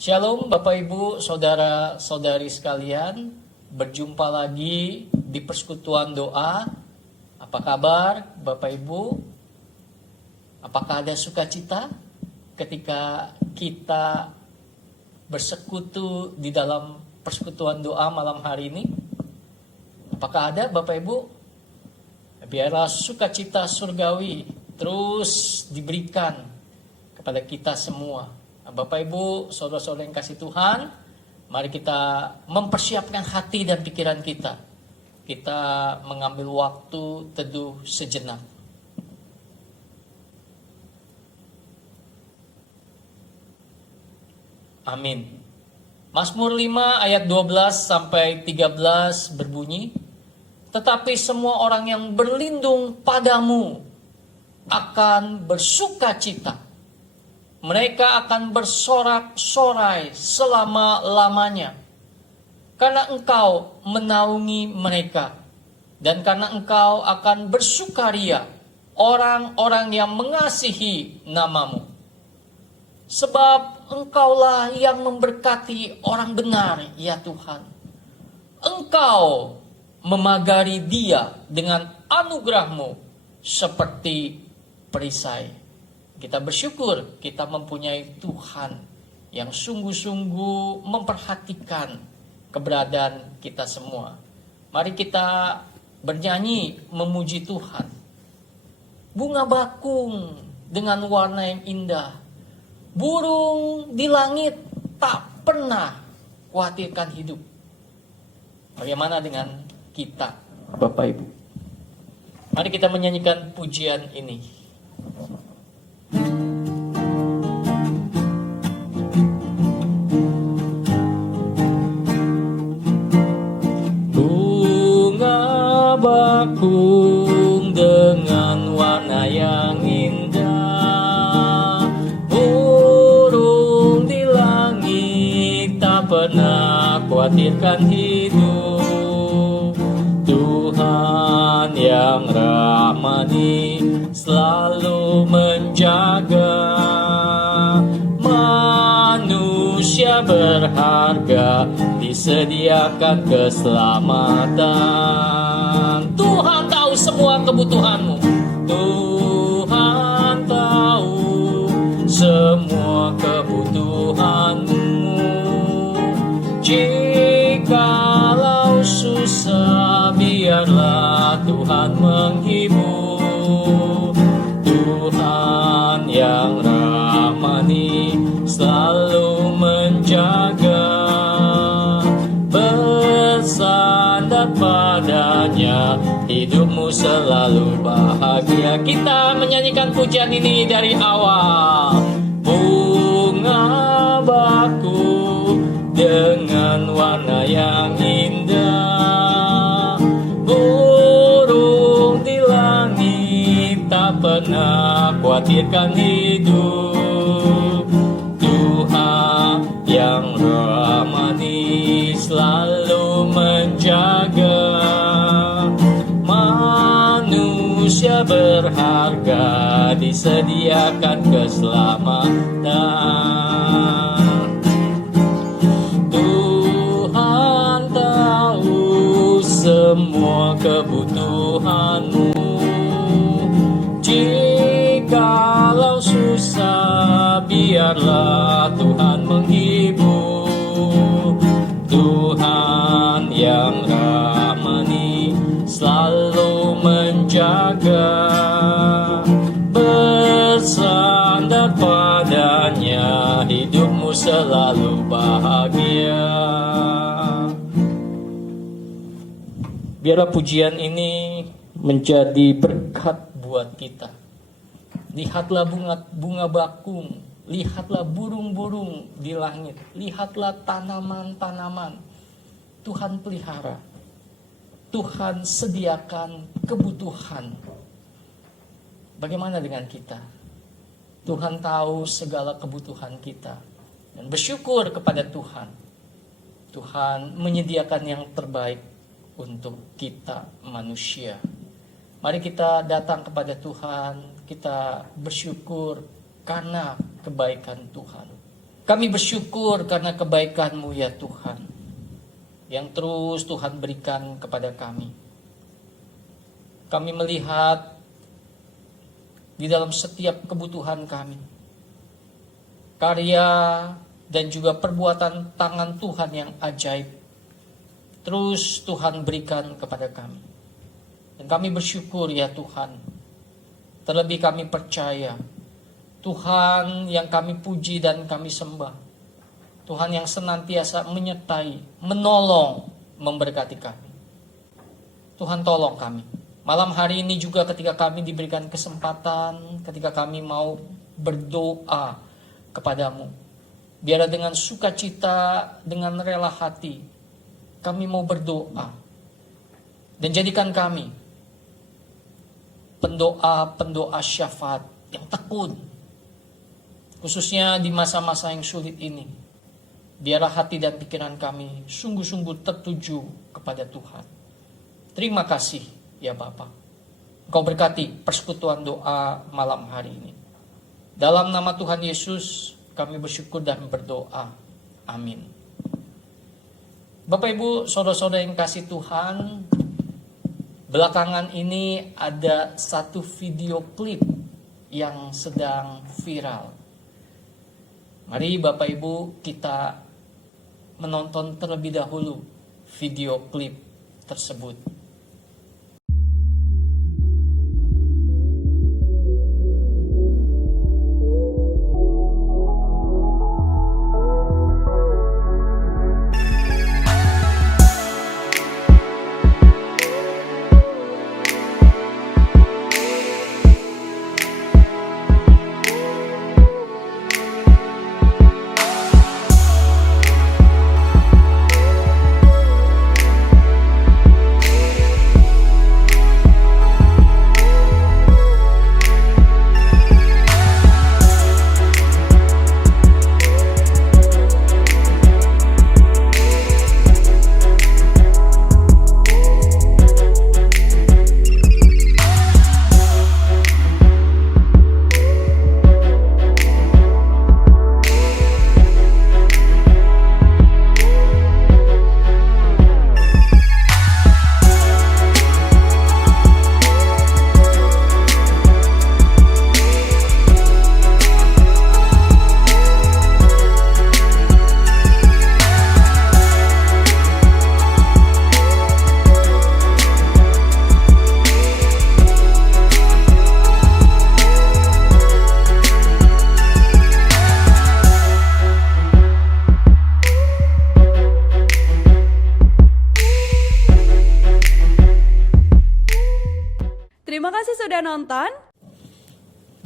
Shalom Bapak Ibu, Saudara-saudari sekalian. Berjumpa lagi di persekutuan doa. Apa kabar Bapak Ibu? Apakah ada sukacita ketika kita bersekutu di dalam persekutuan doa malam hari ini? Apakah ada Bapak Ibu? Biarlah sukacita surgawi terus diberikan kepada kita semua. Bapak Ibu, saudara-saudara yang kasih Tuhan, mari kita mempersiapkan hati dan pikiran kita. Kita mengambil waktu teduh sejenak. Amin. Mazmur 5 ayat 12 sampai 13 berbunyi, tetapi semua orang yang berlindung padamu akan bersukacita. Mereka akan bersorak-sorai selama-lamanya. Karena engkau menaungi mereka. Dan karena engkau akan bersukaria orang-orang yang mengasihi namamu. Sebab engkaulah yang memberkati orang benar, ya Tuhan. Engkau memagari dia dengan anugerahmu seperti perisai. Kita bersyukur kita mempunyai Tuhan yang sungguh-sungguh memperhatikan keberadaan kita semua. Mari kita bernyanyi memuji Tuhan. Bunga bakung dengan warna yang indah. Burung di langit tak pernah khawatirkan hidup. Bagaimana dengan kita, Bapak Ibu? Mari kita menyanyikan pujian ini. Bunga bakung dengan warna yang indah, burung di langit tak pernah khawatirkan hidup. Tuhan yang rahmani selalu menjaga, manusia berharga disediakan keselamatan. Tuhan tahu semua kebutuhanmu. Tuhan tahu semua kebutuhanmu. Jikalau susah, biarlah Tuhan menghibur. Tuhan yang rahmani selalu menjaga, bersandar padanya hidupmu selalu bahagia. Kita menyanyikan pujian ini dari awal. Bunga baku dengan warna yang indah, burung di langit tak pernah khawatirkan hidup. Tuhan yang rahmani selalu menjaga, manusia berharga disediakan keselamatan. Tuhan tahu semua kebutuhanmu. Jikalau susah, biarlah Tuhan menghibur. Tuhan yang rahmani selalu menjaga, bersandar padanya hidupmu selalu bahagia. Biarlah pujian ini menjadi berkat buat kita. Lihatlah bunga bakung, lihatlah burung-burung di langit, lihatlah tanaman-tanaman. Tuhan pelihara, Tuhan sediakan kebutuhan. Bagaimana dengan kita? Tuhan tahu segala kebutuhan kita. Dan bersyukur kepada Tuhan. Tuhan menyediakan yang terbaik untuk kita manusia. Mari kita datang kepada Tuhan, kita bersyukur karena kebaikan Tuhan. Kami bersyukur karena kebaikan-Mu ya Tuhan, yang terus Tuhan berikan kepada kami. Kami melihat di dalam setiap kebutuhan kami, karya dan juga perbuatan tangan Tuhan yang ajaib, terus Tuhan berikan kepada kami. Dan kami bersyukur ya Tuhan, terlebih kami percaya, Tuhan yang kami puji dan kami sembah, Tuhan yang senantiasa menyertai, menolong, memberkati kami. Tuhan tolong kami. Malam hari ini juga ketika kami diberikan kesempatan, ketika kami mau berdoa kepadamu, biarlah dengan sukacita, dengan rela hati, kami mau berdoa. Dan jadikan kami pendoa-pendoa syafaat yang tekun, khususnya di masa-masa yang sulit ini. Biarlah hati dan pikiran kami sungguh-sungguh tertuju kepada Tuhan. Terima kasih ya Bapa. Engkau berkati persekutuan doa malam hari ini. Dalam nama Tuhan Yesus kami bersyukur dan berdoa. Amin. Bapak Ibu, saudara-saudara yang kasih Tuhan, belakangan ini ada satu video klip yang sedang viral. Mari Bapak Ibu kita menonton terlebih dahulu video klip tersebut. Terima kasih sudah nonton.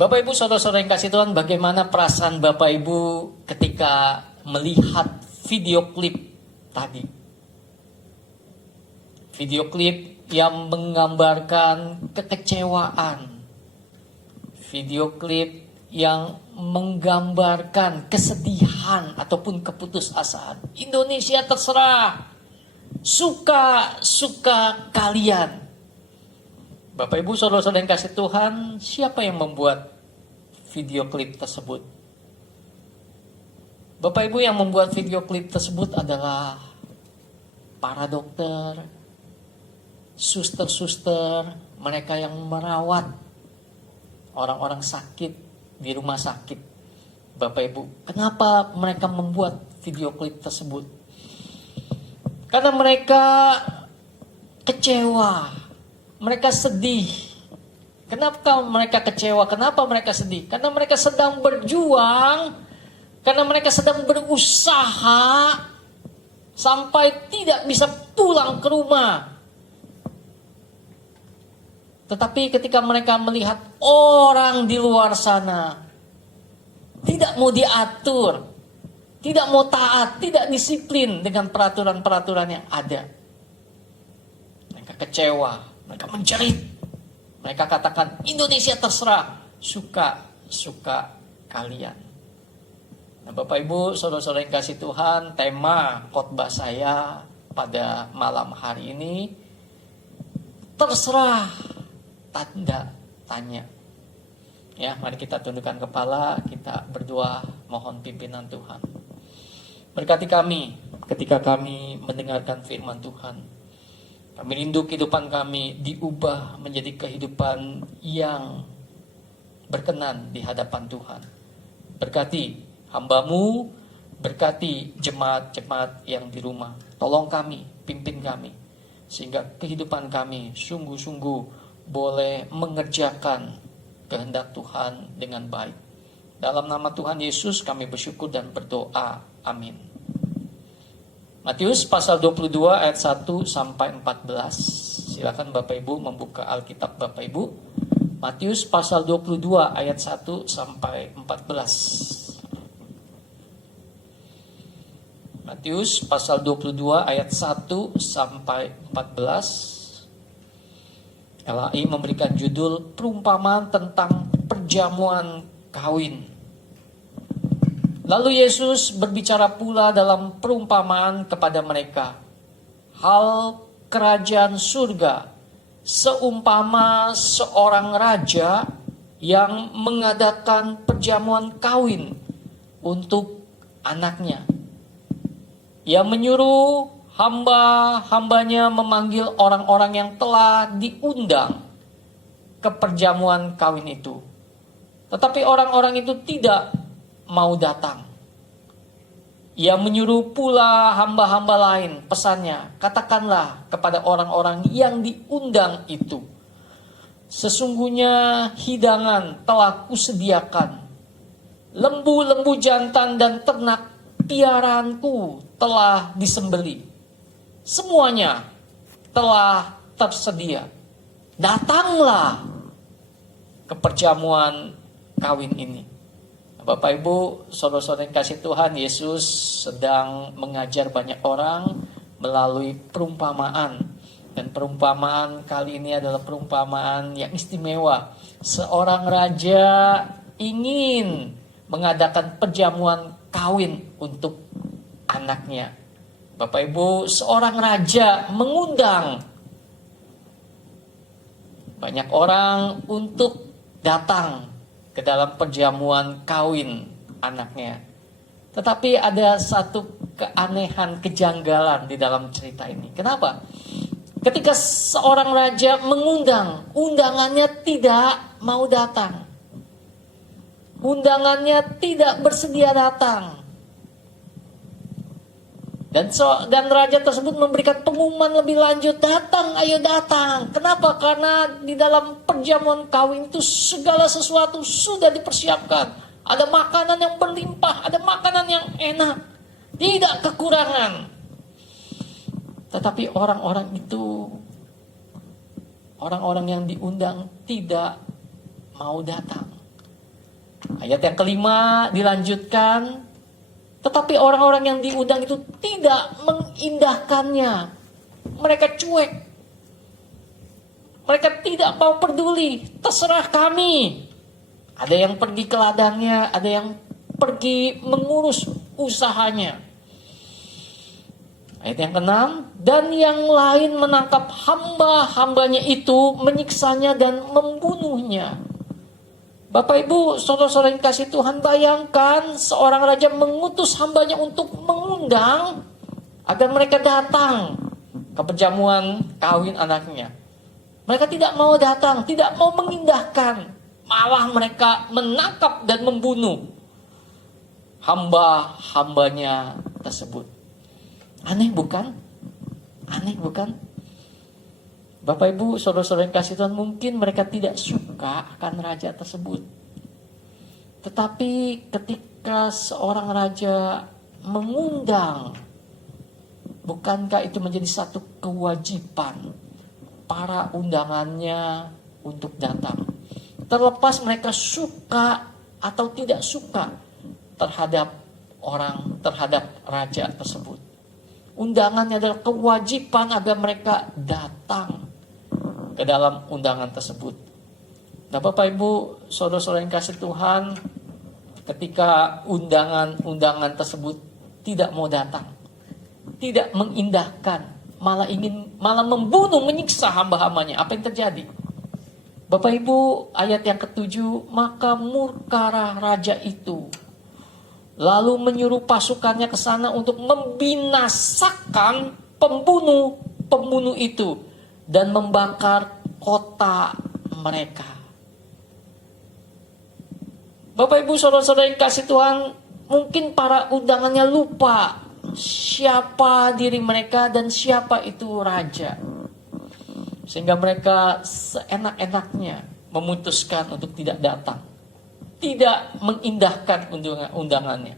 Bapak Ibu, saudara-saudara yang kasih Tuhan, bagaimana perasaan Bapak Ibu ketika melihat video klip tadi? Video klip yang menggambarkan kekecewaan. Video klip yang menggambarkan kesedihan ataupun keputusasaan. Indonesia terserah. Suka-suka kalian. Bapak Ibu saudara-saudara yang kasih Tuhan, siapa yang membuat video klip tersebut? Bapak Ibu, yang membuat video klip tersebut adalah para dokter, suster-suster, mereka yang merawat orang-orang sakit di rumah sakit. Bapak Ibu, kenapa mereka membuat video klip tersebut? Karena mereka kecewa. Mereka sedih. Kenapa mereka kecewa? Kenapa mereka sedih? Karena mereka sedang berjuang, karena mereka sedang berusaha sampai tidak bisa pulang ke rumah. Tetapi ketika mereka melihat orang di luar sana tidak mau diatur, tidak mau taat, tidak disiplin dengan peraturan-peraturan yang ada, mereka kecewa. Mereka menjerit. Mereka katakan, Indonesia terserah. Suka-suka kalian. Nah, Bapak Ibu, saudara-saudara yang kasih Tuhan, tema khotbah saya pada malam hari ini, terserah, tanda tanya. Ya, mari kita tundukkan kepala, kita berdoa mohon pimpinan Tuhan. Berkati kami ketika kami mendengarkan firman Tuhan. Kami rindu kehidupan kami diubah menjadi kehidupan yang berkenan di hadapan Tuhan. Berkati hamba-Mu, berkati jemaat-jemaat yang di rumah. Tolong kami, pimpin kami, sehingga kehidupan kami sungguh-sungguh boleh mengerjakan kehendak Tuhan dengan baik. Dalam nama Tuhan Yesus kami bersyukur dan berdoa. Amin. Matius pasal 22 ayat 1 sampai 14. Silakan Bapak Ibu membuka Alkitab Bapak Ibu. Matius pasal 22 ayat 1 sampai 14. Matius pasal 22 ayat 1 sampai 14. LAI memberikan judul perumpamaan tentang perjamuan kawin. Lalu Yesus berbicara pula dalam perumpamaan kepada mereka. Hal kerajaan surga seumpama seorang raja yang mengadakan perjamuan kawin untuk anaknya. Ia menyuruh hamba-hambanya memanggil orang-orang yang telah diundang ke perjamuan kawin itu. Tetapi orang-orang itu tidak mau datang. Ia menyuruh pula hamba-hamba lain, pesannya, katakanlah kepada orang-orang yang diundang itu, sesungguhnya hidangan telah kusediakan, lembu-lembu jantan dan ternak piaraanku telah disembelih, semuanya telah tersedia. Datanglah ke perjamuan kawin ini. Bapak Ibu, saudara-saudara yang kasih Tuhan, Yesus sedang mengajar banyak orang melalui perumpamaan. Dan perumpamaan kali ini adalah perumpamaan yang istimewa. Seorang raja ingin mengadakan perjamuan kawin untuk anaknya. Bapak Ibu, seorang raja mengundang banyak orang untuk datang ke dalam perjamuan kawin anaknya. Tetapi ada satu keanehan, kejanggalan di dalam cerita ini. Kenapa? Ketika seorang raja mengundang, undangannya tidak mau datang. Undangannya tidak bersedia datang. Dan raja tersebut memberikan pengumuman lebih lanjut, datang, ayo datang. Kenapa? Karena di dalam perjamuan kawin itu segala sesuatu sudah dipersiapkan. Ada makanan yang berlimpah, ada makanan yang enak, tidak kekurangan. Tetapi orang-orang itu, orang-orang yang diundang tidak mau datang. Ayat yang kelima dilanjutkan. Tetapi orang-orang yang diundang itu tidak mengindahkannya. Mereka cuek. Mereka tidak mau peduli. Terserah kami. Ada yang pergi ke ladangnya, ada yang pergi mengurus usahanya. Ayat yang ke-6. Dan yang lain menangkap hamba-hambanya itu, menyiksanya dan membunuhnya. Bapak Ibu, saudara-saudara yang kasih Tuhan, bayangkan seorang raja mengutus hambanya untuk mengundang agar mereka datang ke perjamuan kawin anaknya. Mereka tidak mau datang, tidak mau mengindahkan, malah mereka menangkap dan membunuh hamba-hambanya tersebut. Aneh bukan? Aneh bukan? Bapak Ibu, saudara-saudara yang kasih Tuhan, mungkin mereka tidak suka akan raja tersebut. Tetapi ketika seorang raja mengundang, bukankah itu menjadi satu kewajiban para undangannya untuk datang? Terlepas mereka suka atau tidak suka terhadap raja tersebut. Undangannya adalah kewajiban agar mereka datang ke dalam undangan tersebut. Nah, Bapak Ibu, saudara-saudara yang kasih Tuhan, ketika undangan-undangan tersebut tidak mau datang, tidak mengindahkan, malah membunuh, menyiksa hamba-hambanya, apa yang terjadi? Bapak Ibu, ayat yang ketujuh, maka murka raja itu, lalu menyuruh pasukannya ke sana untuk membinasakan pembunuh itu dan membakar kota mereka. Bapak Ibu, saudara-saudara yang kasih Tuhan, mungkin para undangannya lupa siapa diri mereka dan siapa itu raja. Sehingga mereka seenak-enaknya memutuskan untuk tidak datang. Tidak mengindahkan undangannya.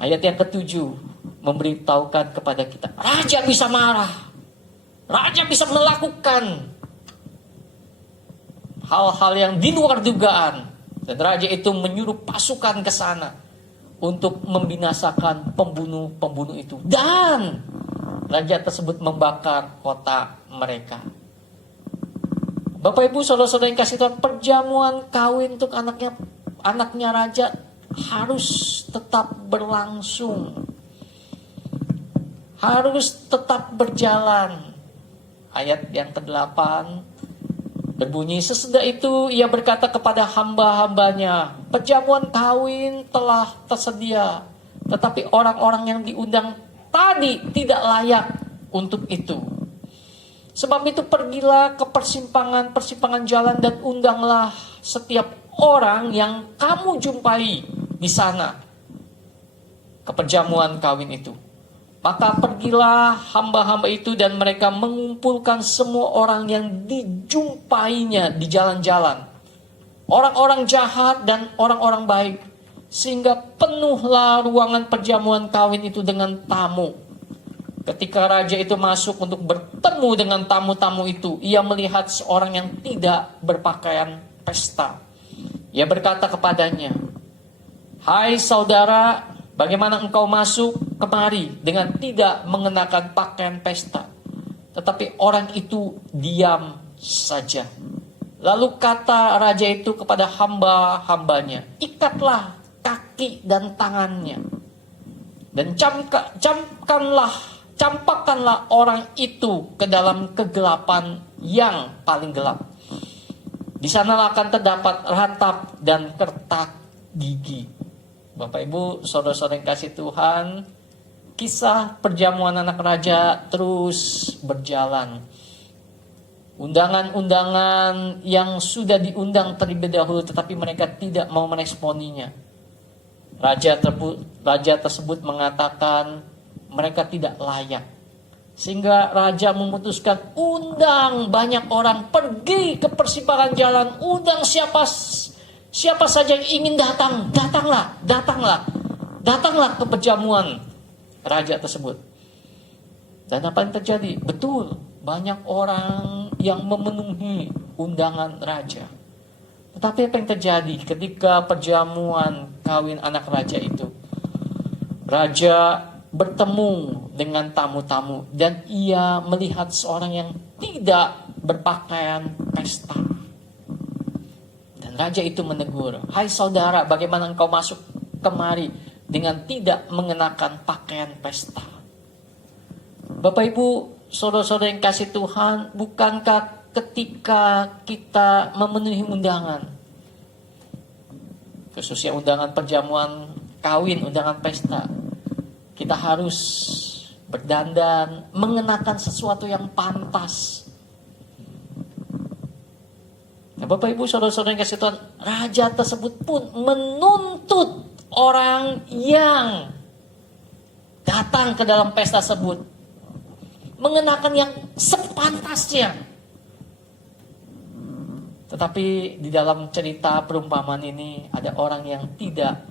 Ayat yang ketujuh memberitahukan kepada kita, raja bisa marah. Raja bisa melakukan hal-hal yang di luar dugaan. Dan raja itu menyuruh pasukan ke sana untuk membinasakan pembunuh itu. Dan raja tersebut membakar kota mereka. Bapak Ibu, saudara-saudara yang kasih Tuhan, perjamuan kawin untuk anaknya raja harus tetap berlangsung. Harus tetap berjalan. Ayat yang ke-8 berbunyi, sesudah itu ia berkata kepada hamba-hambanya, perjamuan kawin telah tersedia, tetapi orang-orang yang diundang tadi tidak layak untuk itu. Sebab itu pergilah ke persimpangan jalan dan undanglah setiap orang yang kamu jumpai di sana ke perjamuan kawin itu. Maka pergilah hamba-hamba itu dan mereka mengumpulkan semua orang yang dijumpainya di jalan-jalan. Orang-orang jahat dan orang-orang baik. Sehingga penuhlah ruangan perjamuan kawin itu dengan tamu. Ketika raja itu masuk untuk bertemu dengan tamu-tamu itu, ia melihat seorang yang tidak berpakaian pesta. Ia berkata kepadanya, hai saudara, bagaimana engkau masuk kemari dengan tidak mengenakan pakaian pesta? Tetapi orang itu diam saja. Lalu kata raja itu kepada hamba-hambanya, ikatlah kaki dan tangannya. Dan campakkanlah orang itu ke dalam kegelapan yang paling gelap. Di sanalah akan terdapat ratap dan kertak gigi. Bapak Ibu, saudara-saudara yang kasih Tuhan, kisah perjamuan anak raja terus berjalan. Undangan-undangan yang sudah diundang terlebih dahulu, tetapi mereka tidak mau meresponinya. Raja tersebut mengatakan mereka tidak layak. Sehingga raja memutuskan undang banyak orang, pergi ke persimpangan jalan, undang siapa saja yang ingin datang, datanglah ke perjamuan raja tersebut. Dan apa yang terjadi? Betul, banyak orang yang memenuhi undangan raja. Tetapi apa yang terjadi ketika perjamuan kawin anak raja itu? Raja bertemu dengan tamu-tamu dan ia melihat seorang yang tidak berpakaian pesta. Dan raja itu menegur, hai saudara, bagaimana engkau masuk kemari dengan tidak mengenakan pakaian pesta? Bapak Ibu, saudara-saudara yang kasih Tuhan, bukankah ketika kita memenuhi undangan, khususnya undangan perjamuan kawin, undangan pesta, kita harus berdandan, mengenakan sesuatu yang pantas. Nah, Bapak Ibu, saudara-saudara yang kasih Tuhan, raja tersebut pun menuntut orang yang datang ke dalam pesta tersebut mengenakan yang sepantasnya. Tetapi di dalam cerita perumpamaan ini ada orang yang tidak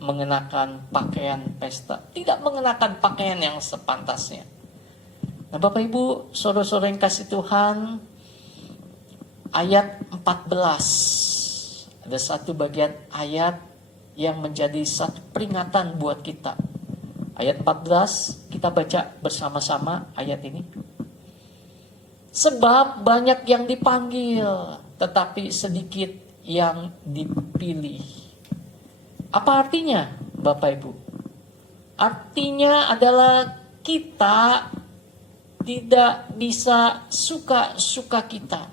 mengenakan pakaian pesta, tidak mengenakan pakaian yang sepantasnya. Nah, Bapak Ibu, saudara-saudara yang kasih Tuhan, ayat 14, ada satu bagian ayat yang menjadi satu peringatan buat kita. Ayat 14, kita baca bersama-sama ayat ini. Sebab banyak yang dipanggil, tetapi sedikit yang dipilih. Apa artinya, Bapak Ibu? Artinya adalah kita tidak bisa suka-suka kita.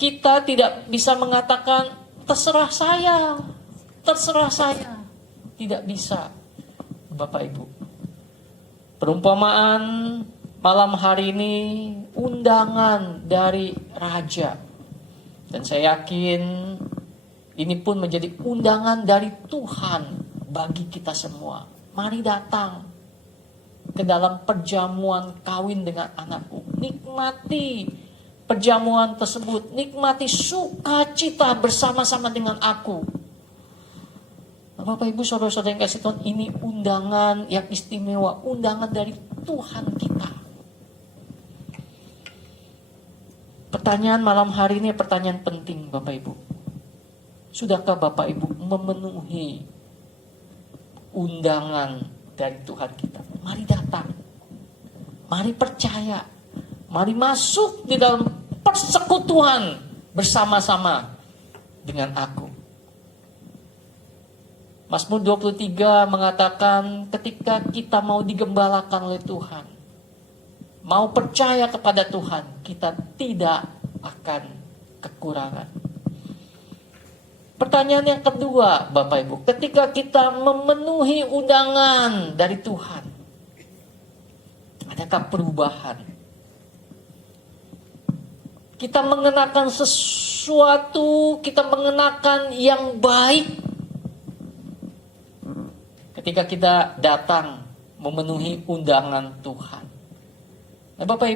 Kita tidak bisa mengatakan terserah saya. Tidak bisa, Bapak Ibu. Perumpamaan malam hari ini undangan dari raja. Dan saya yakin ini pun menjadi undangan dari Tuhan bagi kita semua. Mari datang ke dalam perjamuan kawin dengan anakku. Nikmati perjamuan tersebut. Nikmati sukacita bersama-sama dengan aku. Bapak Ibu saudara-saudara yang kasih Tuhan, ini undangan yang istimewa. Undangan dari Tuhan kita. Pertanyaan malam hari ini pertanyaan penting Bapak Ibu. Sudahkah Bapak Ibu memenuhi undangan dari Tuhan kita? Mari datang. Mari percaya. Mari masuk di dalam persekutuan bersama-sama dengan aku. Mazmur 23 mengatakan ketika kita mau digembalakan oleh Tuhan, mau percaya kepada Tuhan, kita tidak akan kekurangan. Pertanyaan yang kedua, Bapak Ibu, ketika kita memenuhi undangan dari Tuhan, adakah perubahan? Kita mengenakan sesuatu, kita mengenakan yang baik. Ketika kita datang memenuhi undangan Tuhan. Nah, Bapak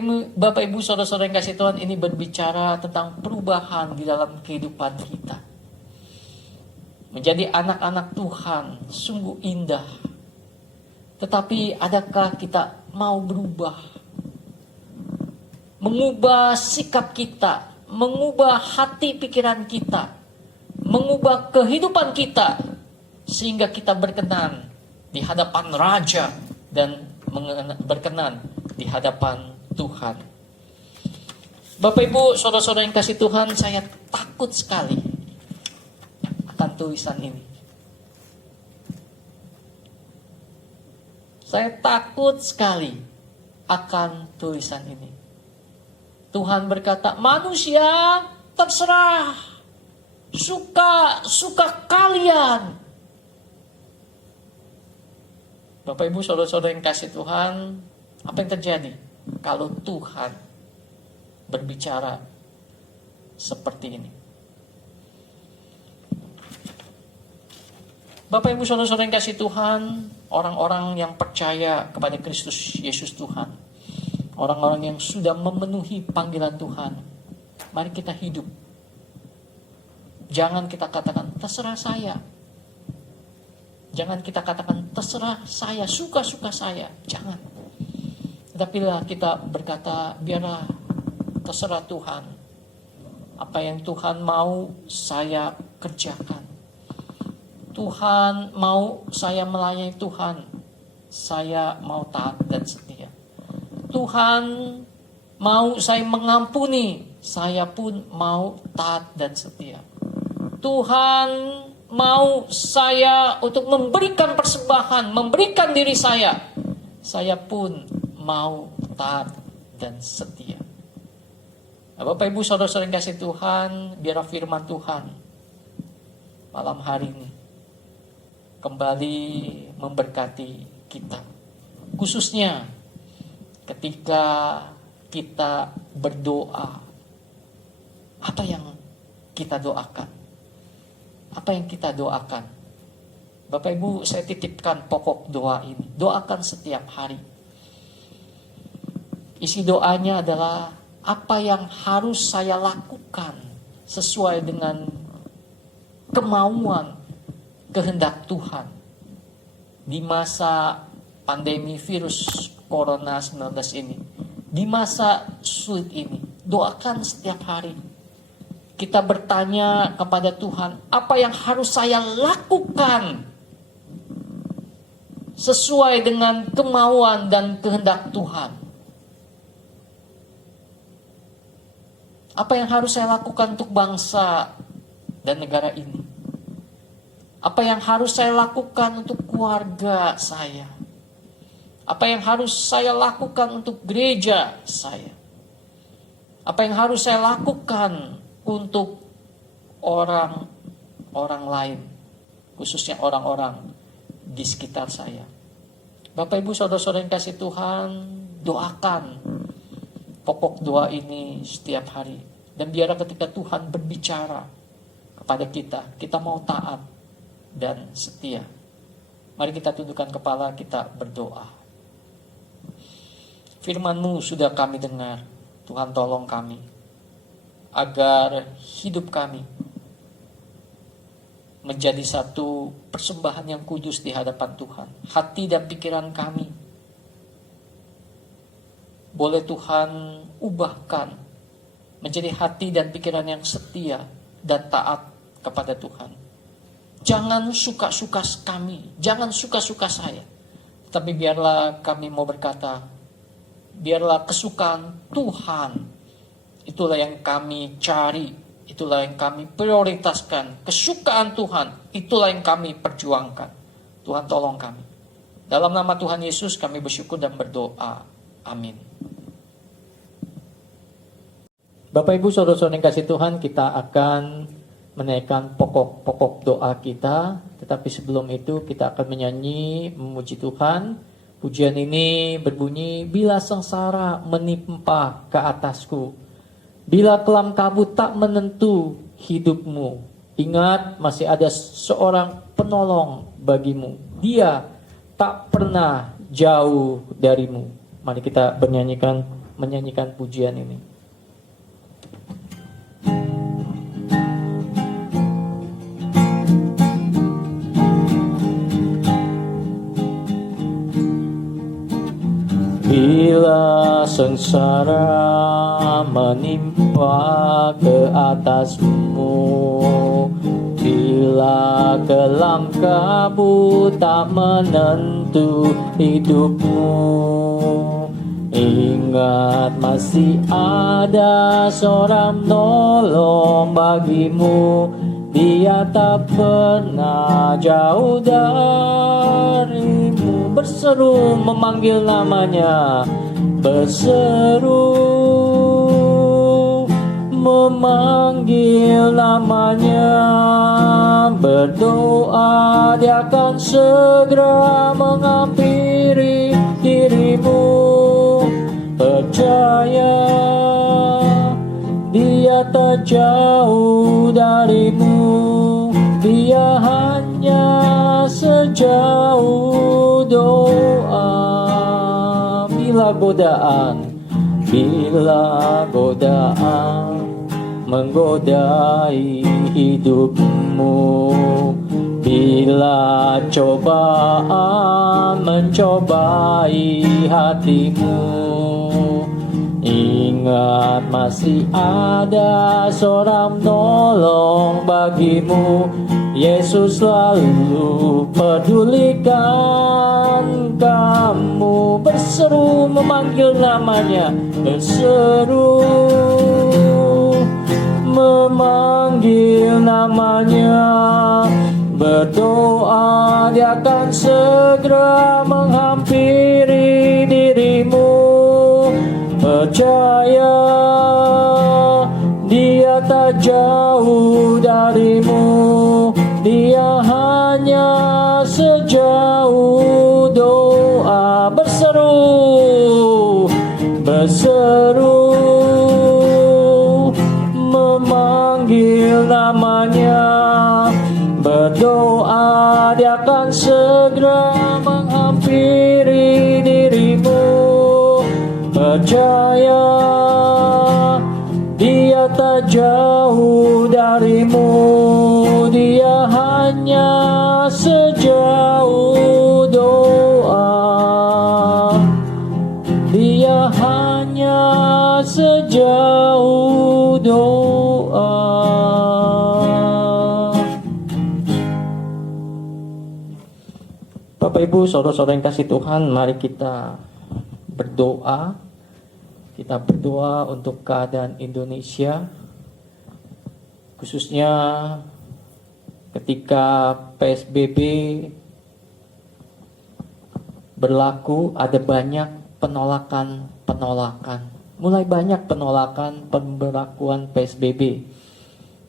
Ibu, saudara-saudara yang kasih Tuhan, ini berbicara tentang perubahan di dalam kehidupan kita. Menjadi anak-anak Tuhan sungguh indah. Tetapi adakah kita mau berubah? Mengubah sikap kita, mengubah hati pikiran kita, mengubah kehidupan kita, sehingga kita berkenan di hadapan Raja dan berkenan di hadapan Tuhan. Bapak Ibu, saudara-saudara yang kasih Tuhan, saya takut sekali akan tulisan ini. Saya takut sekali akan tulisan ini. Tuhan berkata, manusia terserah, suka kalian. Bapak Ibu saudara-saudara yang kasih Tuhan, apa yang terjadi kalau Tuhan berbicara seperti ini? Bapak Ibu saudara-saudara yang kasih Tuhan, orang-orang yang percaya kepada Kristus Yesus Tuhan, orang-orang yang sudah memenuhi panggilan Tuhan, mari kita hidup. Jangan kita katakan terserah saya. Jangan kita katakan terserah saya, suka-suka saya. Jangan. Tetapi kita berkata, biarlah terserah Tuhan. Apa yang Tuhan mau saya kerjakan. Tuhan mau saya melayani Tuhan. Saya mau taat dan setia. Tuhan mau saya mengampuni. Saya pun mau taat dan setia. Tuhan mau saya untuk memberikan persembahan, memberikan diri saya pun mau taat dan setia. Nah, Bapak Ibu saudara-saudara yang kasih Tuhan, biarlah firman Tuhan malam hari ini kembali memberkati kita. Khususnya ketika kita berdoa, apa yang kita doakan? Apa yang kita doakan? Bapak Ibu, saya titipkan pokok doa ini. Doakan setiap hari. Isi doanya adalah apa yang harus saya lakukan sesuai dengan kemauan, kehendak Tuhan di masa pandemi virus Corona 19 ini, di masa sulit ini. Doakan setiap hari. Kita bertanya kepada Tuhan, apa yang harus saya lakukan sesuai dengan kemauan dan kehendak Tuhan? Apa yang harus saya lakukan untuk bangsa dan negara ini? Apa yang harus saya lakukan untuk keluarga saya? Apa yang harus saya lakukan untuk gereja saya? Apa yang harus saya lakukan untuk orang lain, khususnya orang-orang di sekitar saya. Bapak Ibu Saudara-saudara yang kasih Tuhan, doakan pokok doa ini setiap hari. Dan biarlah ketika Tuhan berbicara kepada kita mau taat dan setia. Mari kita tundukkan kepala, kita berdoa. Firman-Mu sudah kami dengar. Tuhan tolong kami, agar hidup kami menjadi satu persembahan yang kudus di hadapan Tuhan. Hati dan pikiran kami boleh Tuhan ubahkan menjadi hati dan pikiran yang setia dan taat kepada Tuhan. Jangan suka-suka kami, jangan suka-suka saya. Tapi biarlah kami mau berkata, biarlah kesukaan Tuhan, itulah yang kami cari. Itulah yang kami prioritaskan. Kesukaan Tuhan, itulah yang kami perjuangkan. Tuhan tolong kami. Dalam nama Tuhan Yesus kami bersyukur dan berdoa. Amin. Bapak Ibu Saudara-saudara yang kasih Tuhan, kita akan menaikkan pokok-pokok doa kita. Tetapi sebelum itu kita akan menyanyi memuji Tuhan. Pujian ini berbunyi, bila sengsara menimpa ke atasku, bila kelam kabut tak menentu hidupmu, ingat masih ada seorang penolong bagimu. Dia tak pernah jauh darimu. Mari kita menyanyikan pujian ini. Bila sengsara menimpa ke atasmu, bila kelam kabut tak menentu hidupmu, ingat masih ada seorang penolong bagimu. Dia tak pernah jauh darimu. Berseru memanggil namanya, berseru memanggil namanya, berdoa dia akan segera menghampiri dirimu. Percaya dia tak jauh darimu, dia hanya sejauh doa. Bila godaan menggodai hidupmu, bila cobaan mencobai hatimu, ingat masih ada seorang penolong bagimu. Yesus selalu pedulikan kamu. Berseru memanggil namanya, berseru memanggil namanya, berdoa dia akan segera menghampiri dirimu. Percaya dia tak jauh darimu, dia hanya sejauh doa. Berseru memanggil namanya, berdoa dia akan segera menghampiri dirimu. Percaya dia tak jauh darimu, dia hanya sejauh doa, dia hanya sejauh doa. Bapak Ibu saudara-saudara yang kasih Tuhan, mari kita berdoa. Kita berdoa untuk keadaan Indonesia, khususnya ketika PSBB berlaku, ada banyak penolakan. Mulai banyak penolakan pemberlakuan PSBB.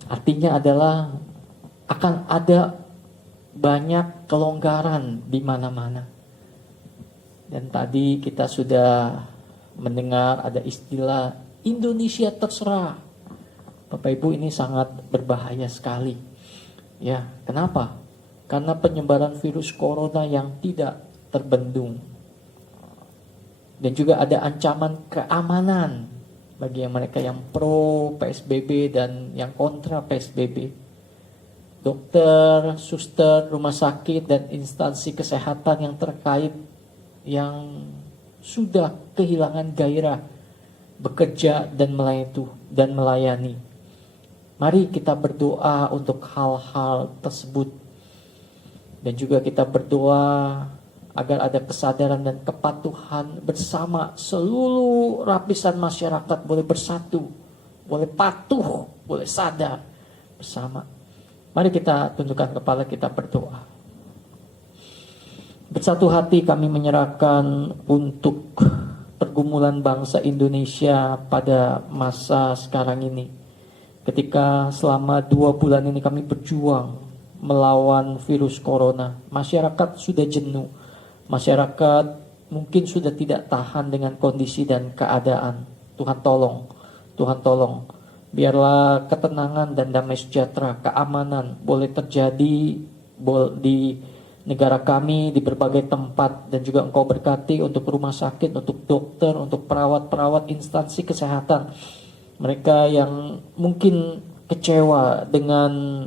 Artinya adalah akan ada banyak kelonggaran di mana-mana. Dan tadi kita sudah mendengar ada istilah Indonesia terserah. Bapak Ibu, ini sangat berbahaya sekali. Ya, kenapa? Karena penyebaran virus corona yang tidak terbendung. Dan juga ada ancaman keamanan bagi mereka yang pro PSBB dan yang kontra PSBB. Dokter, suster, rumah sakit, dan instansi kesehatan yang terkait yang sudah kehilangan gairah bekerja dan melayani. Mari kita berdoa untuk hal-hal tersebut. Dan juga kita berdoa agar ada kesadaran dan kepatuhan bersama seluruh lapisan masyarakat boleh bersatu, boleh patuh, boleh sadar bersama. Mari kita tundukkan kepala, kita berdoa. Bersatu hati kami menyerahkan untuk pergumulan bangsa Indonesia pada masa sekarang ini. Ketika selama 2 bulan ini kami berjuang melawan virus corona, masyarakat sudah jenuh. Masyarakat mungkin sudah tidak tahan dengan kondisi dan keadaan. Tuhan tolong, Tuhan tolong. Biarlah ketenangan dan damai sejahtera, keamanan boleh terjadi di negara kami, di berbagai tempat. Dan juga Engkau berkati untuk rumah sakit, untuk dokter, untuk perawat-perawat instansi kesehatan. Mereka yang mungkin kecewa dengan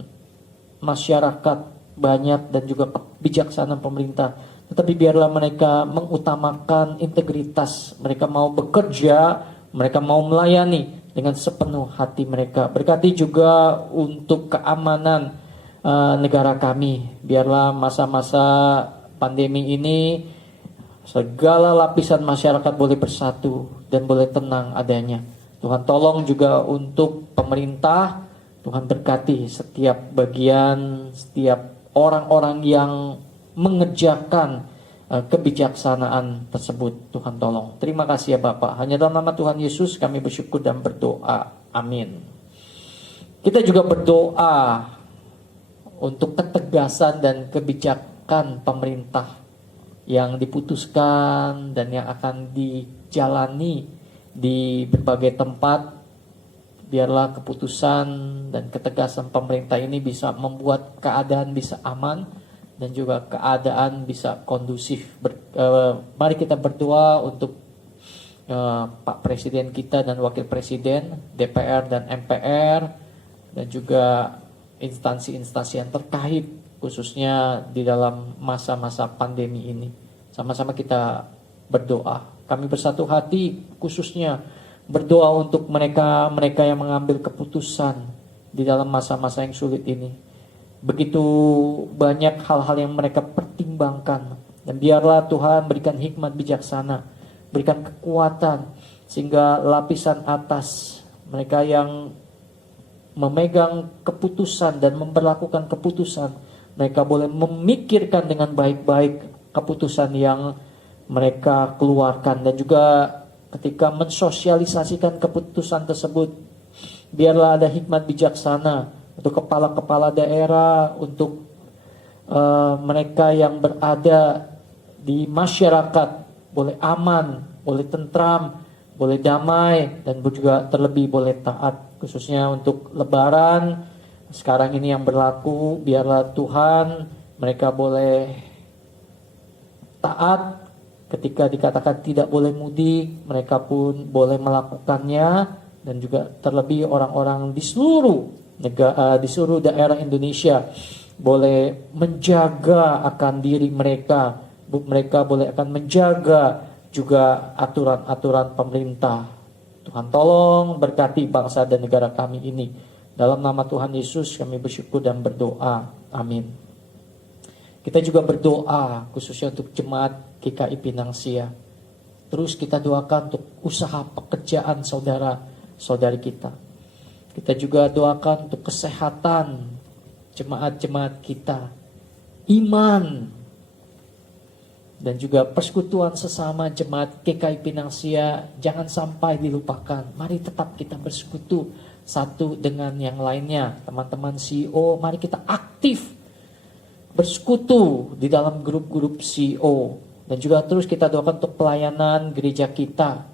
masyarakat banyak dan juga kebijaksanaan pemerintah. Tetapi biarlah mereka mengutamakan integritas. Mereka mau bekerja, mereka mau melayani dengan sepenuh hati mereka. Berkati juga untuk keamanan negara kami. Biarlah masa-masa pandemi ini segala lapisan masyarakat boleh bersatu dan boleh tenang adanya. Tuhan tolong juga untuk pemerintah. Tuhan berkati setiap bagian, setiap orang-orang yang mengerjakan kebijaksanaan tersebut. Tuhan tolong. Terima kasih ya Bapak. Hanya dalam nama Tuhan Yesus kami bersyukur dan berdoa. Amin. Kita juga berdoa untuk ketegasan dan kebijakan pemerintah yang diputuskan dan yang akan dijalani di berbagai tempat. Biarlah keputusan dan ketegasan pemerintah ini bisa membuat keadaan bisa aman dan juga keadaan bisa kondusif. Mari kita berdoa untuk Pak Presiden kita dan Wakil Presiden, DPR dan MPR, dan juga instansi-instansi yang terkait khususnya di dalam masa-masa pandemi ini. Sama-sama kita berdoa. Kami bersatu hati khususnya berdoa untuk mereka yang mengambil keputusan di dalam masa-masa yang sulit ini. Begitu banyak hal-hal yang mereka pertimbangkan. Dan biarlah Tuhan berikan hikmat bijaksana, berikan kekuatan, sehingga lapisan atas mereka yang memegang keputusan dan memperlakukan keputusan, mereka boleh memikirkan dengan baik-baik keputusan yang mereka keluarkan. Dan juga ketika mensosialisasikan keputusan tersebut, biarlah ada hikmat bijaksana untuk kepala-kepala daerah, untuk mereka yang berada di masyarakat boleh aman, boleh tentram, boleh damai, dan juga terlebih boleh taat. Khususnya untuk Lebaran sekarang ini yang berlaku, biarlah Tuhan mereka boleh taat. Ketika dikatakan tidak boleh mudik, mereka pun boleh melakukannya. Dan juga terlebih orang-orang di seluruh daerah Indonesia boleh menjaga akan diri mereka. Mereka boleh akan menjaga juga aturan-aturan pemerintah. Tuhan tolong berkati bangsa dan negara kami ini. Dalam nama Tuhan Yesus kami bersyukur dan berdoa. Amin. Kita juga berdoa khususnya untuk jemaat GKI Pinang Sia. Terus kita doakan untuk usaha pekerjaan saudara-saudari kita. Kita juga doakan untuk kesehatan jemaat-jemaat kita, iman, dan juga persekutuan sesama jemaat GKI Pinang Sia jangan sampai dilupakan. Mari tetap kita bersekutu satu dengan yang lainnya. Teman-teman CEO, mari kita aktif bersekutu di dalam grup-grup CEO. Dan juga terus kita doakan untuk pelayanan gereja kita.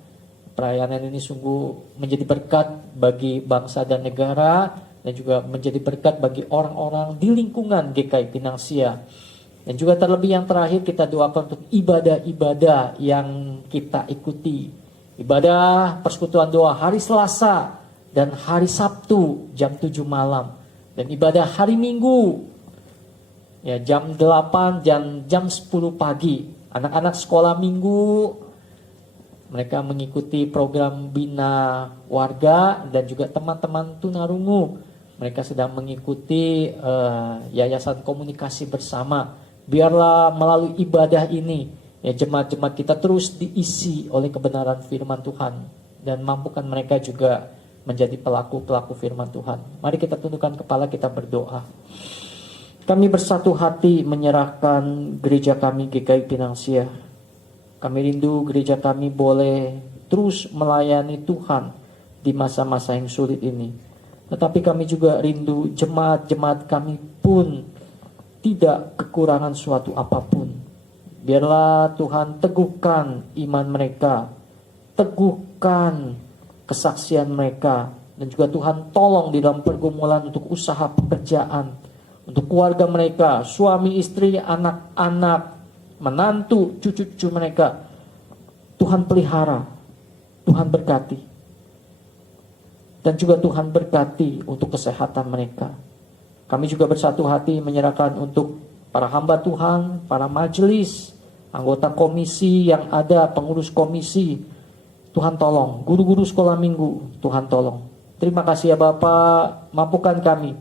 Pelayanan ini sungguh menjadi berkat bagi bangsa dan negara, dan juga menjadi berkat bagi orang-orang di lingkungan GKI Pinang Sia. Dan juga terlebih yang terakhir kita doakan untuk ibadah-ibadah yang kita ikuti. Ibadah persekutuan doa hari Selasa dan hari Sabtu jam 7 malam. Dan ibadah hari Minggu ya jam 8 dan jam 10 pagi. Anak-anak sekolah minggu mereka mengikuti program bina warga, dan juga teman-teman tunarungu mereka sedang mengikuti yayasan komunikasi bersama. Biarlah melalui ibadah ini ya jemaat-jemaat kita terus diisi oleh kebenaran firman Tuhan, dan mampukan mereka juga menjadi pelaku-pelaku firman Tuhan. Mari kita tundukkan kepala, kita berdoa. Kami bersatu hati menyerahkan gereja kami GKI Pinang Sia. Kami rindu gereja kami boleh terus melayani Tuhan di masa-masa yang sulit ini. Tetapi kami juga rindu jemaat-jemaat kami pun tidak kekurangan suatu apapun. Biarlah Tuhan teguhkan iman mereka, teguhkan kesaksian mereka, dan juga Tuhan tolong di dalam pergumulan untuk usaha pekerjaan, untuk keluarga mereka, suami istri, anak-anak, menantu, cucu-cucu mereka. Tuhan pelihara, Tuhan berkati, dan juga Tuhan berkati untuk kesehatan mereka. Kami juga bersatu hati menyerahkan untuk para hamba Tuhan, para majelis, anggota komisi yang ada, pengurus komisi. Tuhan tolong, guru-guru sekolah minggu, Tuhan tolong. Terima kasih ya Bapak, mampukan kami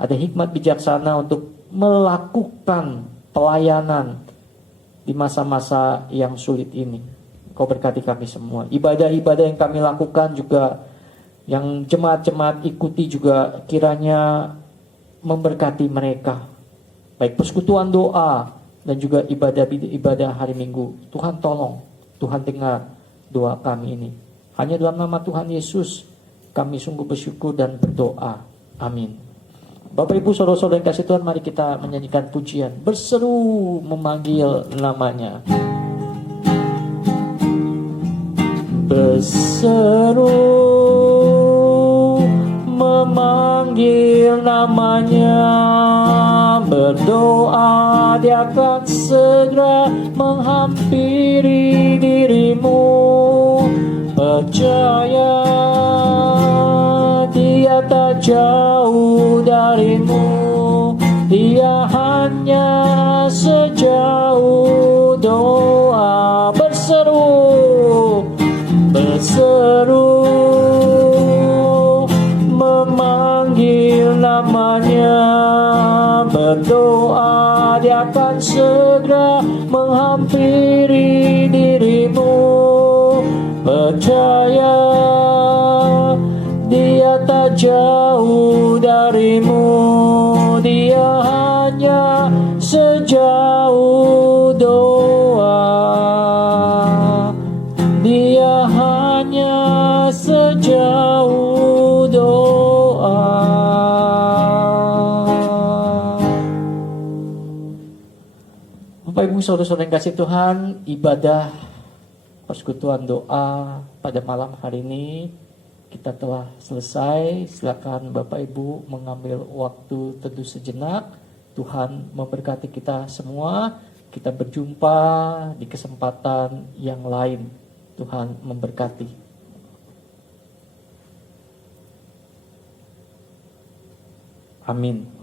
ada hikmat bijaksana untuk melakukan pelayanan di masa-masa yang sulit ini. Kau berkati kami semua. Ibadah-ibadah yang kami lakukan juga, yang jemaat-jemaat ikuti juga kiranya memberkati mereka. Baik persekutuan doa dan juga ibadah hari Minggu. Tuhan tolong, Tuhan dengar doa kami ini. Hanya dalam nama Tuhan Yesus kami sungguh bersyukur dan berdoa. Amin. Bapak Ibu saudara-saudara yang kasih Tuhan, mari kita menyanyikan pujian berseru memanggil namanya. Berseru memanggil namanya, berdoa dia akan segera menghampiri dirimu. Percaya dia tak jauh darimu, dia hanya sejauh doa. Berseru, berseru memanggil namanya, berdoa dia akan segera menghampiri dirimu. Percaya dia tak jauh darimu, dia hanya sejauh doa, dia hanya sejauh doa. Bapak Ibu saudara-saudara yang kasih Tuhan, ibadah persekutuan doa pada malam hari ini kita telah selesai. Silakan Bapak Ibu mengambil waktu teduh sejenak. Tuhan memberkati kita semua. Kita berjumpa di kesempatan yang lain. Tuhan memberkati. Amin.